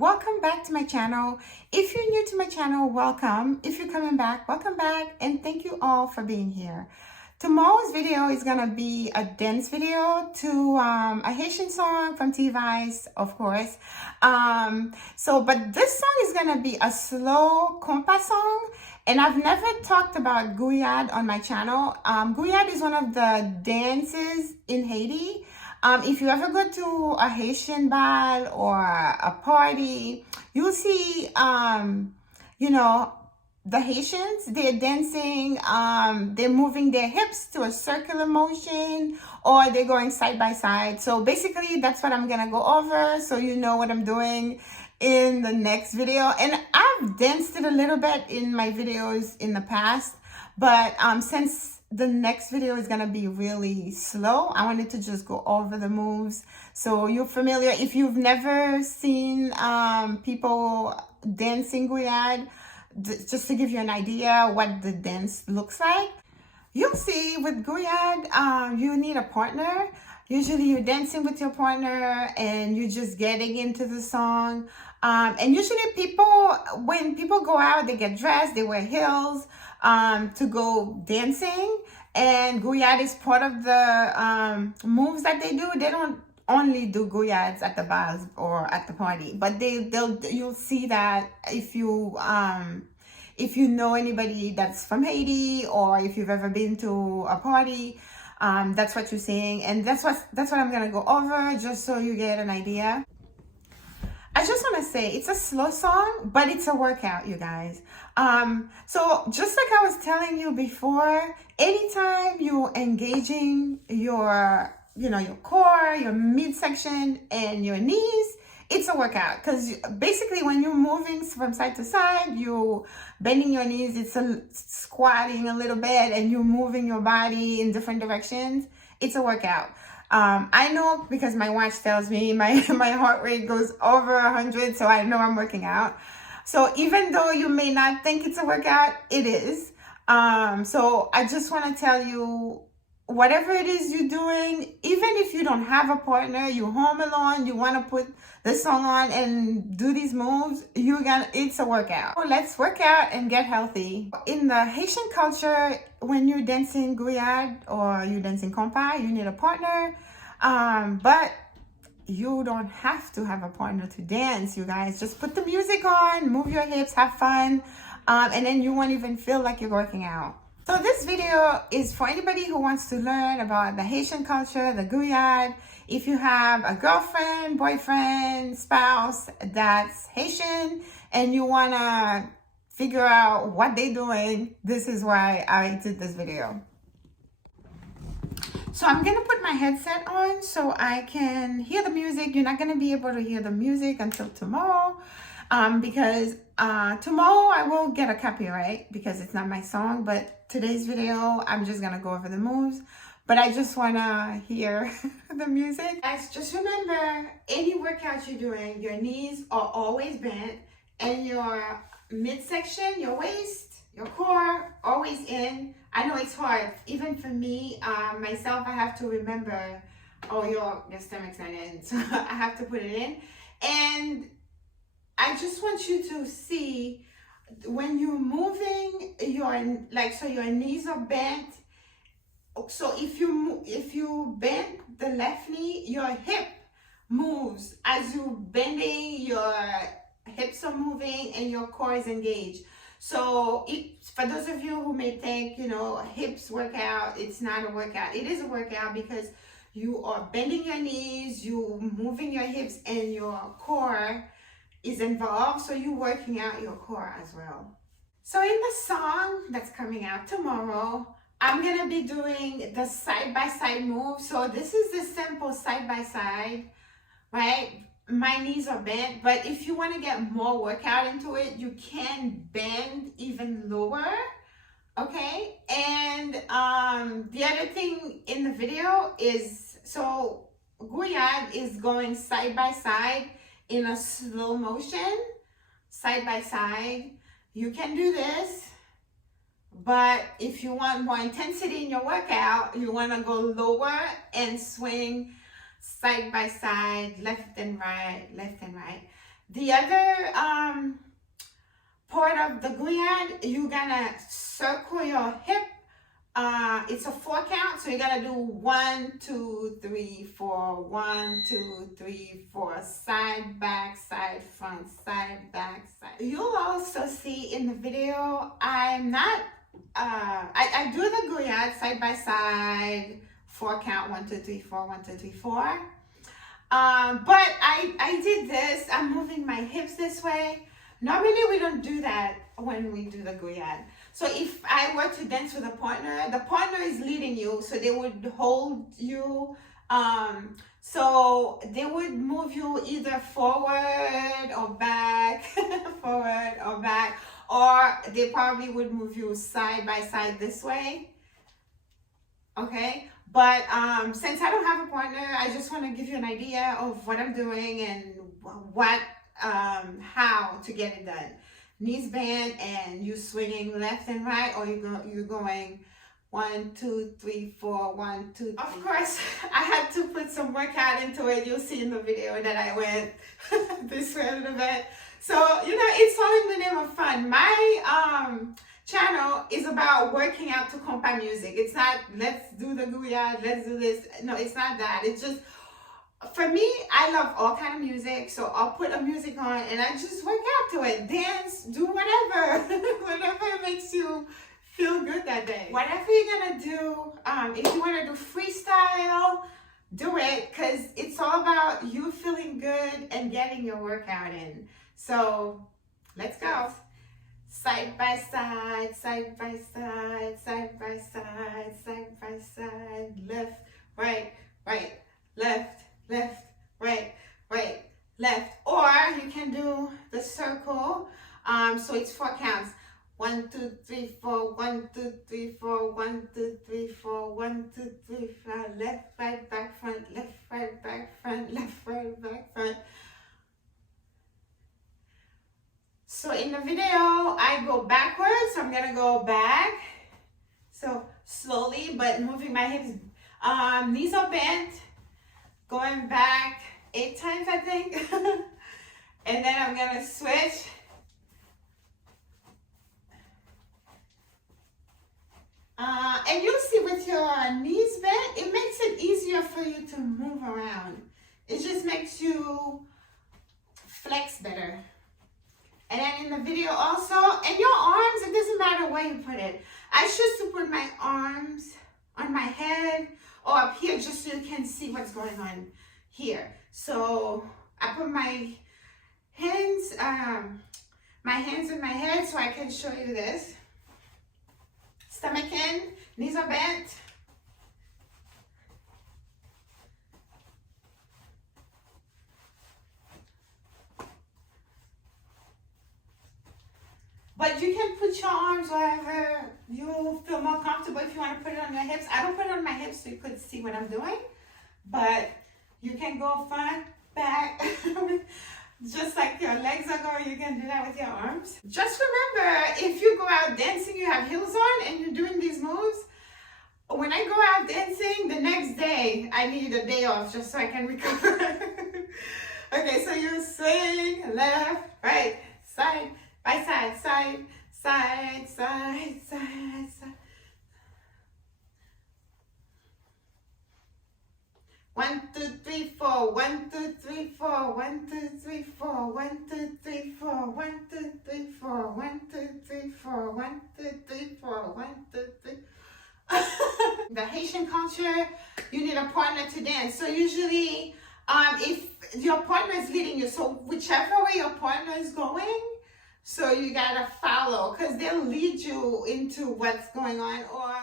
welcome back to my channel. If you're new to my channel, welcome. If you're coming back, welcome back, and thank you all for being here. Tomorrow's video is gonna be a dance video to a Haitian song from T-Vice, of course. But this song is gonna be a slow compa song, and I've never talked about Gouyad on my channel. Gouyad is one of the dances in Haiti. If you ever go to a Haitian bal or a party, you'll see, the Haitians, they're dancing, they're moving their hips to a circular motion, or they're going side by side. So basically, that's what I'm gonna go over, so you know what I'm doing in the next video. And I've danced it a little bit in my videos in the past, but since the next video is gonna be really slow, I wanted to just go over the moves so you're familiar. If you've never seen people dancing Gouyad, just to give you an idea what the dance looks like, you'll see with Gouyad, you need a partner. Usually you're dancing with your partner and you're just getting into the song. And usually when people go out, they get dressed, they wear heels to go dancing. And Gouyad is part of the moves that they do. They don't only do Gouyads at the bars or at the party, but you'll see that if you know anybody that's from Haiti, or if you've ever been to a party, that's what you're seeing. And that's what I'm gonna go over, just so you get an idea. I just want to say it's a slow song, but it's a workout, you guys. So just like I was telling you before, anytime you're engaging your core, your midsection, and your knees, it's a workout. Because basically when you're moving from side to side, you're bending your knees, it's squatting a little bit, and you're moving your body in different directions. It's a workout. I know because my watch tells me my heart rate goes over 100, so I know I'm working out. So even though you may not think it's a workout, it is. So I just want to tell you, whatever it is you're doing, even if you don't have a partner, you're home alone, you want to put the song on and do these moves, it's a workout. So let's work out and get healthy. In the Haitian culture, when you're dancing Gouyad or you're dancing compa, you need a partner. But you don't have to have a partner to dance, you guys. Just put the music on, move your hips, have fun, and then you won't even feel like you're working out. So this video is for anybody who wants to learn about the Haitian culture, the Gouyad. If you have a girlfriend, boyfriend, spouse that's Haitian, and you want to figure out what they're doing, this is why I did this video. So I'm going to put my headset on so I can hear the music. You're not going to be able to hear the music until tomorrow, because tomorrow I will get a copyright because it's not my song. But today's video, I'm just going to go over the moves. But I just want to hear the music. Guys, just remember, any workout you're doing, your knees are always bent, and your midsection, your waist, your core, always in. I know it's hard. Even for me, myself, I have to remember, oh, your stomach's not in. So I have to put it in. And I just want you to see when you're moving, so your knees are bent. So if you bend the left knee, your hip moves. As you're bending, your hips are moving and your core is engaged. So for those of you who may think, hips workout, it's not a workout. It is a workout because you are bending your knees, you're moving your hips, and your core is involved. So you're working out your core as well. So in the song that's coming out tomorrow, I'm going to be doing the side-by-side move. So this is the simple side-by-side, right? My knees are bent, but if you want to get more workout into it, you can bend even lower, okay? And the other thing in the video is, so Gouyad is going side-by-side in a slow motion, side-by-side. You can do this. But if you want more intensity in your workout, you want to go lower and swing side by side, left and right, left and right. The other part of the Gouyad, you're gonna circle your hip. It's a 4 count, so you gotta do 1, 2, 3, 4. 1, 2, 3, 4. Side, back, side, front, side, back, side. You'll also see in the video, I'm not. I do the Gouyad side by side, 4 count, 1, 2, 3, 4, 1, 2, 3, 4. But I did this. I'm moving my hips this way. Normally we don't do that when we do the Gouyad. So if I were to dance with a partner, the partner is leading you, so they would hold you. So they would move you either forward or back, forward or back, or they probably would move you side by side this way. Okay, but since I don't have a partner, I just want to give you an idea of what I'm doing and how to get it done. Knees bent and you swinging left and right, or you're going 1, 2, 3, 4, 1, 2, 3. Of course, I had to put some workout into it. You'll see in the video that I went this way a little bit. So, you know, it's all in the name of fun. My channel is about working out to compa music. It's not, let's do the Gouyad, let's do this. No, it's not that. It's just, for me, I love all kind of music, so I'll put a music on and I just work out to it. Dance, do whatever, whatever makes you feel good that day. Whatever you're gonna do, if you wanna do freestyle, do it, because it's all about you feeling good and getting your workout in. So let's go. Side by side, side by side, side by side, side by side, left, right, right, left, left, right, right, left. Or you can do the circle. So it's 4 counts. 1, 2, 3, 4, 1, 2, 3, 4, 1, 2, 3, 4, 1, 2, 3, 4, left, right, back, front, left, right, back, front, left, right, back, front. So in the video, I go backwards, so I'm gonna go back. So slowly, but moving my hips. Knees are bent, going back 8 times, I think. And then I'm gonna switch. And you'll see with your knees bent, it makes it easier for you to move around. It just makes you flex better. And then in the video also, and your arms, it doesn't matter where you put it. I choose to put my arms on my head or up here just so you can see what's going on here. So I put my hands on my head so I can show you this. Stomach in, knees are bent. But you can put your arms wherever you feel more comfortable. If you want to put it on your hips, I don't put it on my hips so you could see what I'm doing. But you can go front, back, just like your legs are going, you can do that with your arms. Just remember, if you go out dancing, you have heels on and you're doing these moves, when I go out dancing, the next day, I need a day off just so I can recover. Okay, so you swing left, right, side, by side, side, side, side, side, side. 1, 2, 3, 4. 1, 2, 3, 4. 1, 2, 3, 4. 1, 2, 3, 4. 1, 2, 3, 4. 1, 2, 3, 4. 1, 2, 3, 4. 1, 2, 3. The Haitian culture, you need a partner to dance. So usually, if your partner is leading you, so whichever way your partner is going, so you gotta follow, because they'll lead you into what's going on. Or